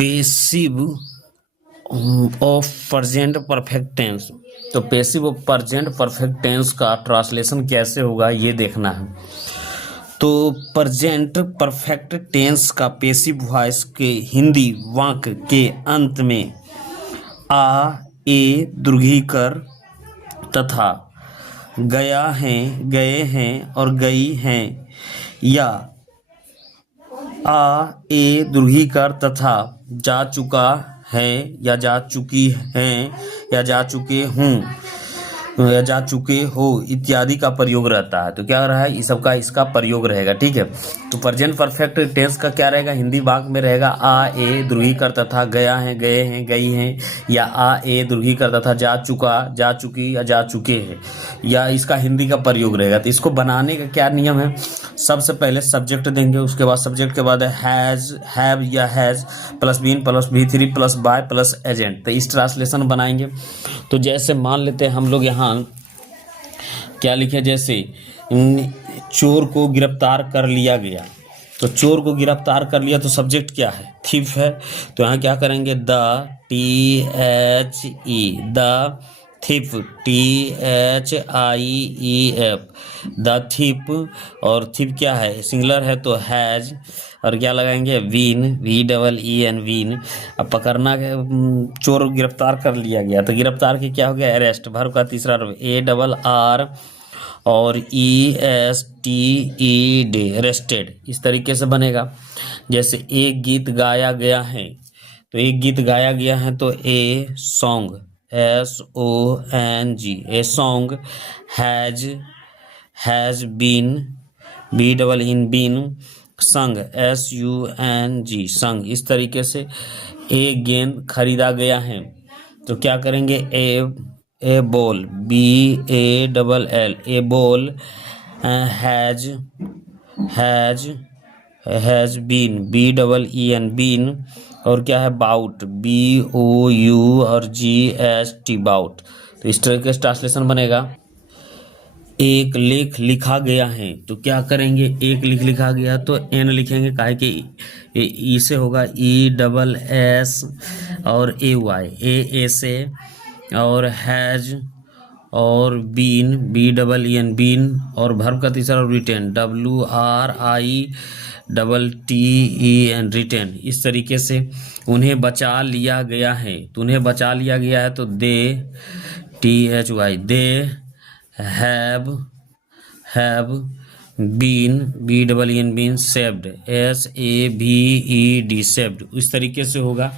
Passive of present perfect tense. तो passive of present perfect tense का translation कैसे होगा ये देखना है। तो प्रेजेंट परफेक्ट टेंस का पेसिव वॉइस के हिंदी वाक्य के अंत में आ, ए दीर्घीकर तथा गया है, गए हैं और गई हैं, या आ, ए दीर्घीकर तथा जा चुका है या जा चुकी हैं या जा चुके हूँ या जा चुके हो इत्यादि का प्रयोग रहता है। तो क्या रहा है, इस सब का इसका प्रयोग रहेगा। ठीक है, तो प्रेजेंट परफेक्ट टेंस का क्या रहेगा, हिंदी वाक्य में रहेगा आ, ए दीर्घीकर तथा गया है, गए हैं, गई हैं, या आ, ए दीर्घीकर तथा जा चुका, जा चुकी या जा चुके हैं, या इसका हिंदी का प्रयोग रहेगा। तो इसको बनाने का क्या नियम है, सबसे पहले सब्जेक्ट देंगे, उसके बाद सब्जेक्ट के बाद हैज, हैव या has plus been plus V3 plus by plus agent. तो इस ट्रांसलेशन बनाएंगे। तो जैसे मान लेते हैं हम लोग यहाँ क्या लिखे, जैसे चोर को गिरफ्तार कर लिया गया। तो चोर को गिरफ्तार कर लिया तो सब्जेक्ट क्या है, थीफ है। तो यहाँ क्या करेंगे, the THE the thief, THIEF the thief. और थिप क्या है, सिंगुलर है तो हैज, और क्या लगाएंगे, वीन, VEEN वीन। अब पकड़ना, चोर गिरफ्तार कर लिया गया तो गिरफ्तार की क्या हो गया, अरेस्ट। वर्ब का तीसरा रूप ARR और ESTED अरेस्टेड। इस तरीके से बनेगा। जैसे एक गीत गाया गया है, तो एक गीत गाया गया है तो a song SONG a song, has been been sung SUNG संग। इस तरीके से एक गेंद खरीदा गया है तो क्या करेंगे, a ball BALL a ball, has been BEEN been, और क्या है, बाउट BOU और GST बाउट। तो इस तरह से ट्रांसलेशन बनेगा। एक लेख लिखा गया है तो क्या करेंगे, एक लिखा गया तो N लिखेंगे, काहे कि ई से होगा ESS और AY A से, और हैज और बीन BEEN बीन, और वर्ब का तीसरा रिटेन WRITTEN रिटेन। इस तरीके से उन्हें बचा लिया गया है। तो उन्हें बचा लिया गया है तो they THY they have been BEEN been saved SAVED saved. इस तरीके से होगा।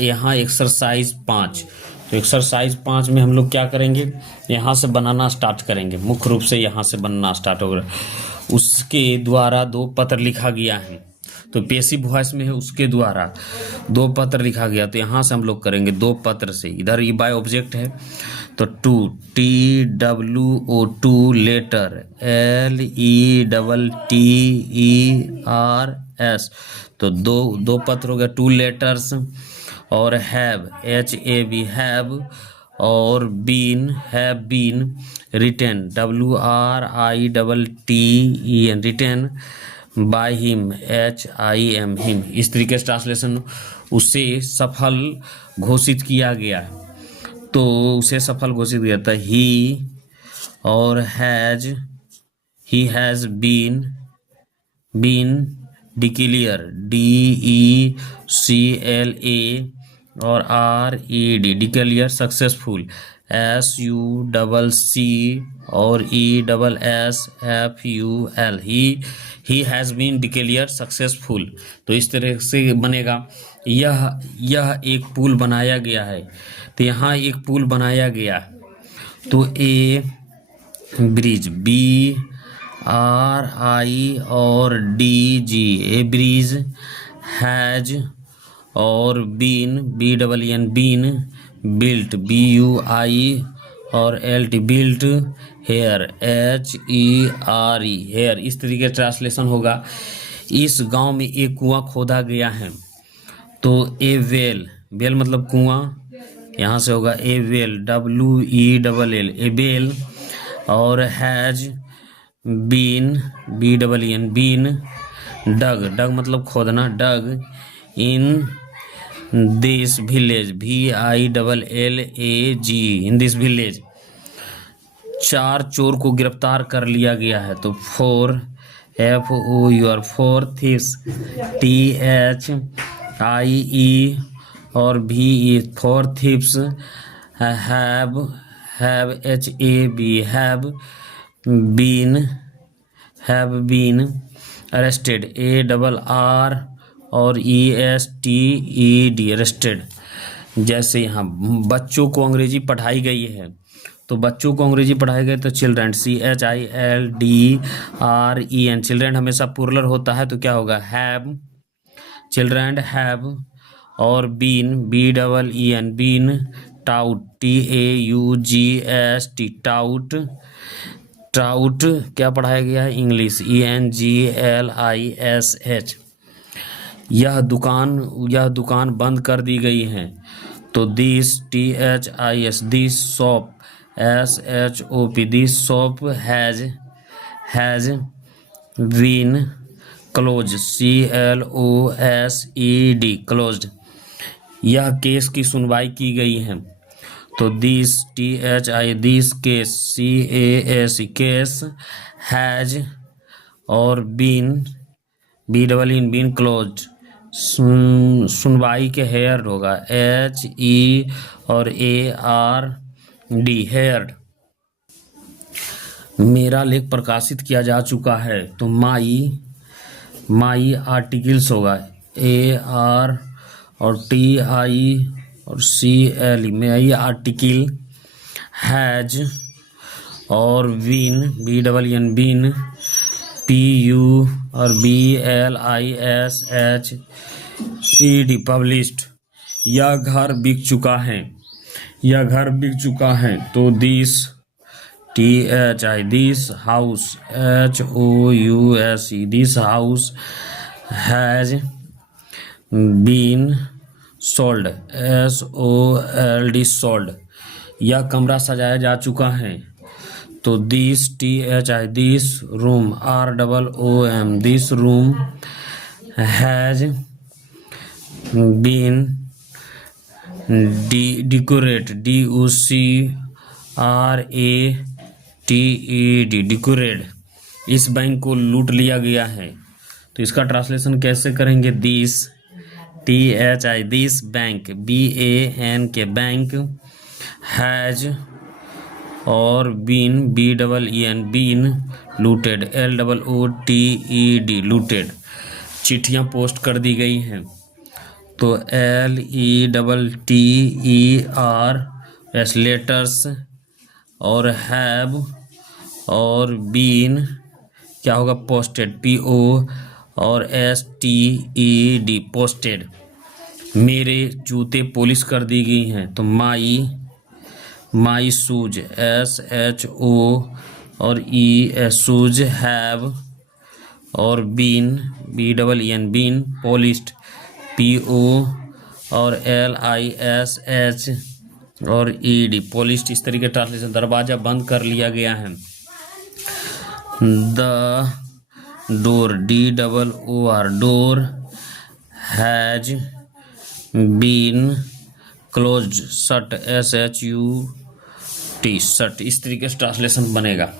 यहाँ एक्सरसाइज 5, तो एक्सरसाइज 5 में हम लोग क्या करेंगे, यहाँ से बनाना स्टार्ट करेंगे। मुख्य रूप से यहाँ से बनना स्टार्ट होगा। उसके द्वारा 2 पत्र लिखा गया है, तो पेसिव वॉइस में है उसके द्वारा 2 पत्र लिखा गया। तो यहाँ से हम लोग करेंगे 2 पत्र से। इधर ये बाय ऑब्जेक्ट है तो TWO लेटर LETTERS। तो दो पत्र हो गया, 2 लेटर्स। और हैव HAV हैव, और been have been written WRITTEN written by him HIM him. इस तरीके से ट्रांसलेशन, उसे सफल घोषित किया गया। तो उसे सफल घोषित किया था ही, और he has been declare DECLA और RED डिक्लेयर सक्सेसफुल SUCC और ESSFUL he has been declare successful. तो इस तरह से बनेगा। यह एक पुल बनाया गया है, तो यहाँ एक पुल बनाया गया तो ए ब्रिज BRI और DG ए ब्रिज, हैज और been BEEN been, built BUI और LT built, here HERE here. इस तरीके से ट्रांसलेशन होगा। इस गांव में एक कुआं खोदा गया है तो ए वेल मतलब कुआं, यहाँ से होगा a well WELL a well, और has been BEEN been, dug मतलब खोदना, dug in this village, VILLAG, in this village 4 चोर को गिरफ्तार कर लिया गया है। तो 4 FOUR 4 thieves, THIE और VE 4 thieves have been arrested, ARR और ESTED arrested। जैसे यहाँ बच्चों को अंग्रेजी पढ़ाई गई है, तो बच्चों को अंग्रेजी पढ़ाई गई तो चिल्ड्रन, CHILDREN, चिल्ड्रन हमेशा प्लूरल होता है तो क्या होगा, हैव, चिल्ड्रन हैव, और been, BEEN, been, taught, TAUGST, taught, ट्राउट क्या पढ़ाया गया है, इंग्लिश, ENGLISH। यह दुकान बंद कर दी गई है। तो this, THIS, this shop, SHOP, this shop has been close, CLOSED, closed. यह केस की सुनवाई की गई है। तो this, THI, this case, CAS, case has और बीन, BEEN, बीन क्लोज्ड। सुनवाई के हेयर होगा, HE और ARD, हेयर्ड। मेरा लेख प्रकाशित किया जा चुका है। तो माई आर्टिकल्स होगा, AR और TI और CL, माई आर्टिकल, हैज और बीन, BEEN, बीन, PU और BLISHED, पब्लिश्ड। यह घर बिक चुका है। तो this, THI, this house, HOUSE, this house has been sold, SOLD, sold. यह कमरा सजाया जा चुका है। तो this, THI, this room, ROOM, this room has been decorate, DUCRATED, decorate. इस बैंक को लूट लिया गया है। तो इसका ट्रांसलेशन कैसे करेंगे, this, THI, this bank, BAN के बैंक, हैज और been, BEEN, been, looted, LOOTED, looted. चिट्ठियाँ पोस्ट कर दी गई हैं। तो LETTERS, लेटर्स, और हैव और बीन क्या होगा, पोस्टेड, PO और STED, पोस्टेड। मेरे जूते पॉलिश कर दी गई हैं। तो माई शूज, SHO और ES, शूज हैव और been, BEEN, been, polished, PO और LISH और ED, पॉलिश्ड। इस तरीके ट्रांसलेशन। दरवाजा बंद कर लिया गया है। The door, DOOR, door has been closed, shut, SHUT, shut. इस तरीके से ट्रांसलेशन बनेगा।